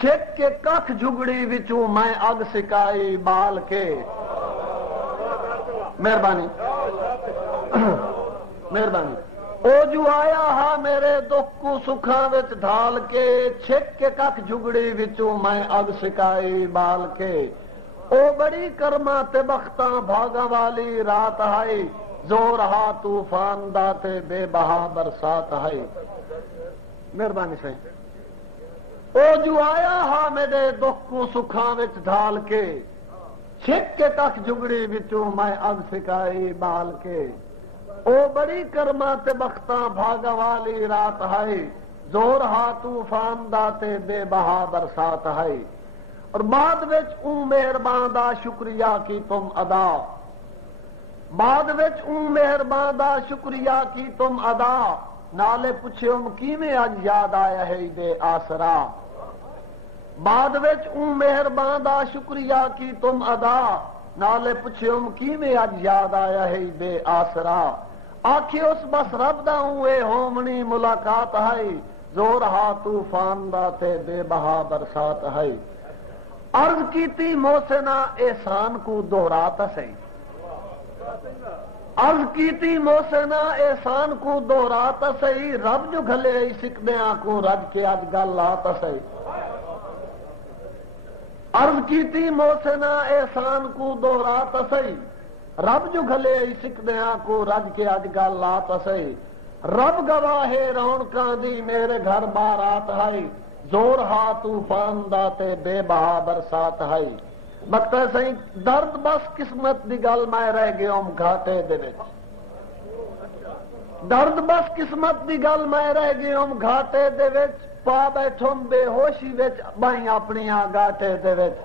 چھک کے ککھ جھگڑی وچوں میں اگ سکائی بال کے. مہربانی مہربانی. او جو آیا ہا میرے دکھ کو سکھاں وچ ڈھال کے, چھک کے ککھ جھگڑی وچوں میں اگ سکائی بال کے. او بڑی کرما تے بختاں بھاگاں والی رات آئی, زور ہا طوفان دا تے بے بہا برسات آئی. مہربانی صحیح. او جو آیا ہا میرے دکھ کو سکھاں وچ ڈھال کے, چھک کے ککھ جھگڑی وچوں میں اگ سکائی بال کے. او بڑی کرما تے بختاں بھاگاں والی رات آئی, زور ہا طوفان دا تے بے بہا برسات آئی. اور بعد وچ اوں مہربان دا شکریہ کی تم ادا, بعد وچ اوں مہربان دا شکریہ کی تم ادا, نالے پچھم کیویں اج یاد آیا ہے بے آسرا. بعد وچ اوں مہربان دا شکریہ کی تم ادا, نالے پچھم کیویں اج یاد آیا ہے بے آسرا. آکھے اس بس رب دا اے ہومنی ملاقات ہے, زور ہا طوفان دا تے بے بہا برسات ہے. عرض کیتی محسنا احسان کو دہراتا صحیح, عرض کیتی محسنا احسان کو دہراتا صحیح, رب جو گھلے سکدیاں کو رج کے اج گل آتا صحیح. عرض کیتی محسنا احسان کو دہراتا صحیح, رب جو گھلے سکدیاں کو رج کے اج گل آتا صحیح. رب گواہ رونقاں دی میرے گھر بارات ہے, زور ہا طوفان دا تے بے بہا برسات ہے. مکتا صحیح. درد بس قسمت دی گل میں رہ گیا گھاٹے دے وچ, درد بس قسمت دی گل میں رہ گیا گھاٹے دے وچ, پا بیٹھوں بے ہوشی وچ بائیں اپنی گاٹے دے وچ.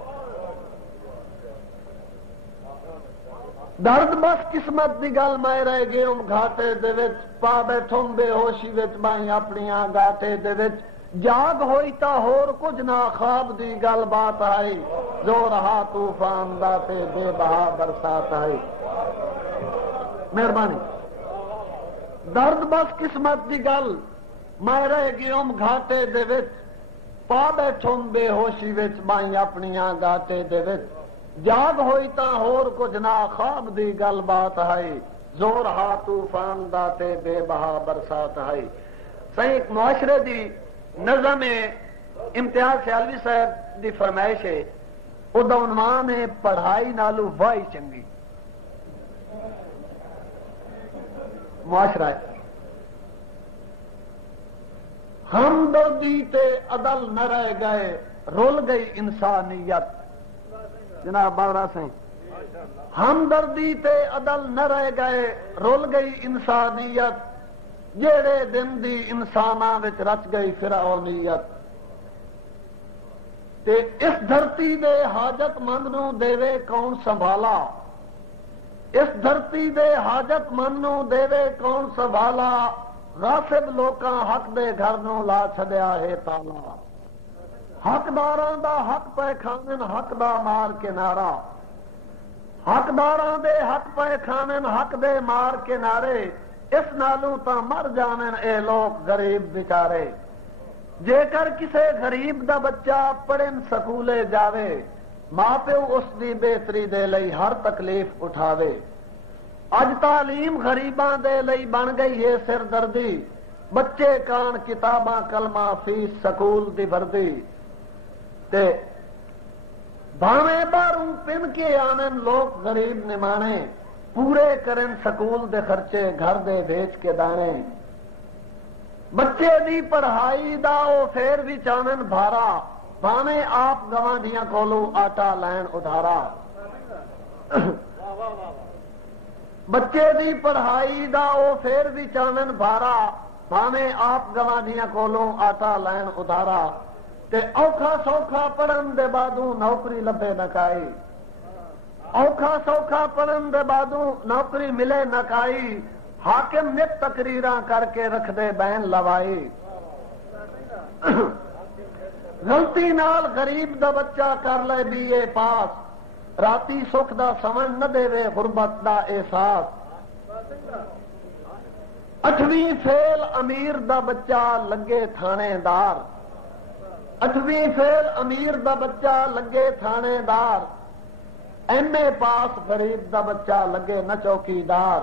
درد بس قسمت دی گل میں رہ گیا گھاٹے دے وچ, پا بیٹھوں بے ہوشی وچ بائیں اپنی گاٹے دے وچ. جاگ ہوئی تا ہور کچھ نہ خواب دی گل بات آئی, زور ہا طوفان دا تے بے بہا برسات آئی. مہربانی. درد بس قسمت دی گل میں رہ گیا گھاٹے دے وچ, پا بیٹھوں بے ہوشی وچ بائیں اپنی گاٹے دے وچ. جاگ ہوئی تا ہور کچھ نہ خواب دی گل بات آئی, زور ہا طوفان دا تے بے بہا برسات آئی. صحیح. معاشرے دی نظم امتیاز سیالوی صاحب دی فرمائش ہے, او دا عنوان ہے پڑھائی نالو وائی چنگی. معاشرہ ہے ہمدردی تے عدل نہ رہ گئے, رول گئی انسانیت. جناب بارہ سے ہمدردی تے عدل نہ رہ گئے, رول گئی انسانیت. جیڑے دن دی انساناں وچ رچ گئی فرعونیت. تے اس دھرتی دے حاجت مند نو دیوے کون سنبھالا, اس دھرتی دے حاجت مند نو دیوے کون سنبھالا. غاصب لوکاں حق دے گھر نو لا چھڈیا ہے تالا. حقداراں دا حق پے کھانن حق دا مار کے نعرہ, حقداراں دے حق پے کھانن حق دے مار کے نعرے. اس نالوں تا مر جانن اے لوگ غریب بیچارے. جے کر کسے غریب دا بچہ پڑھن سکولے جاوے, ماں پیو اس دی بہتری دے لئی ہر تکلیف اٹھاوے. اج تعلیم غریباں دے لئی بن گئی ہے سردردی, بچے کان کتاباں کلمہ فیس سکول دی وردی. تے بھاویں باروں پن کے آنن لوگ غریب نمانے, پورے کرن سکول دے خرچے گھر دے بیچ کے دانے. بچے دی پڑھائی دا او پھر بھی چانن بھارا, بھاویں آپ گوانڈیاں کولو آٹا لین ادھارا. بچے دی پڑھائی دا او پھر بھی چانن بھارا, بھاویں آپ گوانڈیاں کولو آٹا لین ادھارا. تے اوکھا سوکھا پڑھن دے بعدوں نوکری لبے نہ کائی, اوکھا سوکھا پڑھن دے بعدوں نوکری ملے نہ کائی. حاکم نت تقریراں کر کے رکھ دے بین لوائی. غلطی نال غریب دا بچہ کر لے بی اے پاس, راتی سکھ دا سمجھ نہ دے وے غربت دا احساس. 8ویں فیل امیر دا بچہ لگے تھانے دار, 8ویں فیل امیر دا بچہ لگے تھانے دار، ایم اے پاس غریب دا بچہ لگے نہ چوکیدار،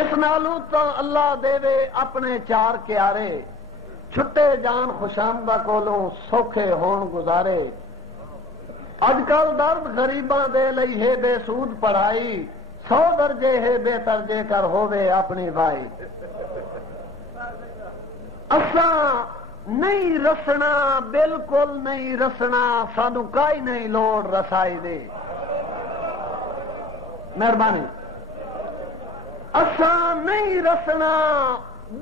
اس نالوں تو اللہ دے اپنے چار کیارے، چھٹے جان خوشامدہ کولوں سوکھے ہون گزارے۔ اج کل درد غریباں دے لئی ہے بے سود پڑھائی، 100 درجے ہے بہتر جے کر ہووے اپنی بھائی۔ اساں نہیں رسنا، بالکل نہیں رسنا، سانو کائی نہیں لوڑ رسائی دے، مہربانی۔ اساں نہیں رسنا،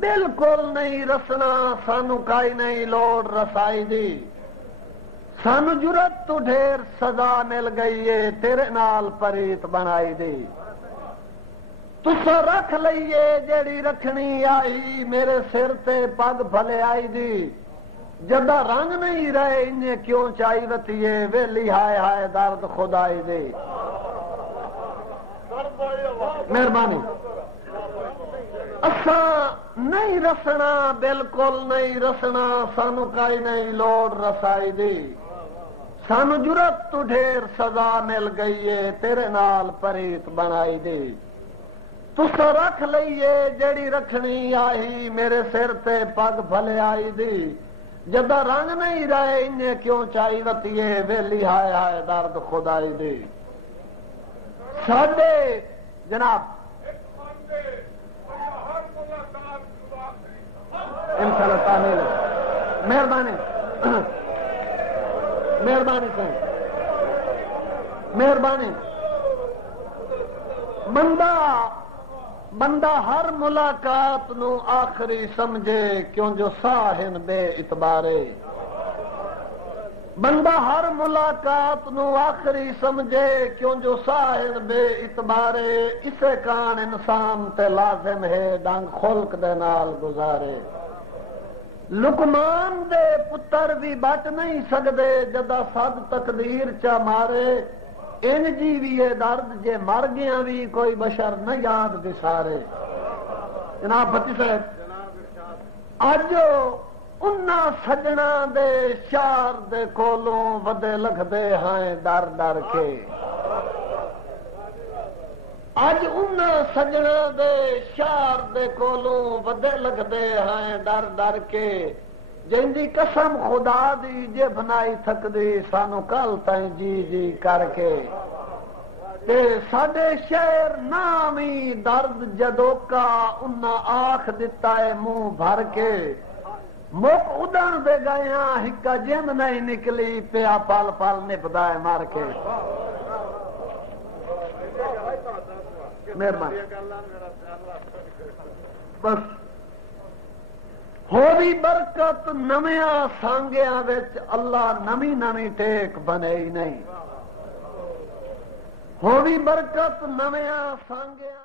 بالکل نہیں رسنا، سانو کائی نہیں لوڑ رسائی دی، سانو جرت تو ڈھیر سزا مل گئی ہے، تیرے نال پریت بنائی دی، تسا رکھ لئیے جیڑی رکھنی آئی، میرے سر تے پگ بھلے آئی دی، جدہ رنگ نہیں رہے انہیں کیوں چاہی وتیے، ویلی ہائے ہائے درد خدائی دے، مہربانی۔ اساں نہیں رسنا، بالکل نہیں رسنا، سانو کائی نہیں لوڑ رسائی دی، سانو جرت تو ڈھیر سزا مل گئی ہے، تیرے نال پریت بنائی دی، تسا رکھ لئیے جیڑی رکھنی آئی، میرے سر تے پگ بھلے آئی دی، جدہ رنگ نہیں رہے انہیں کیوں چاہی وتیے، ویلی ہائے ہائے درد خدائی دی۔ ساڈے جناب انشاءاللہ تعمیل، مہربانی مہربانی سے مہربانی۔ بندہ ہر ملاقات نو آخری سمجھے، کیوں جو ساہن بے اعتبارے، بندہ ہر ملاقات نو آخری سمجھے، کیوں جو ساہن بے اعتبارے، اسے کان انسان تے لازم ہے ڈنگ خلق دے نال گزارے، لقمان دے پتر بھی بٹ نہیں سکدے، جدہ صد تقدیر چا مارے، ان جی بھی یہ درد جے مر گیا بھی کوئی بشر نہ یاد بسارے۔ جناب بھٹی صاحب، اج انہاں سجنا دے شار دے کولوں ودے لکھدے ہیں ڈر ڈر کے، اج انہاں سجنا دے شار دے کولوں ودے لکھدے ہیں ڈر ڈر کے، جن دی قسم خدا دی جے بنائی تھکدی سانو کل تائیں جی جی کر کے، تے ساڈے شہر نامی درد جدو کا انہاں آنکھ دتا ہے منہ بھر کے، مک ادن دے گئے ہکا جند نہیں نکلی، پیا پل پل نپدا ہے مار کے، مہربانی۔ بس ہووی برکت نویاں سانگیاں وچ، اللہ نمی نمی ٹیک بنے ہی نہیں، ہووی برکت نویاں سانگیاں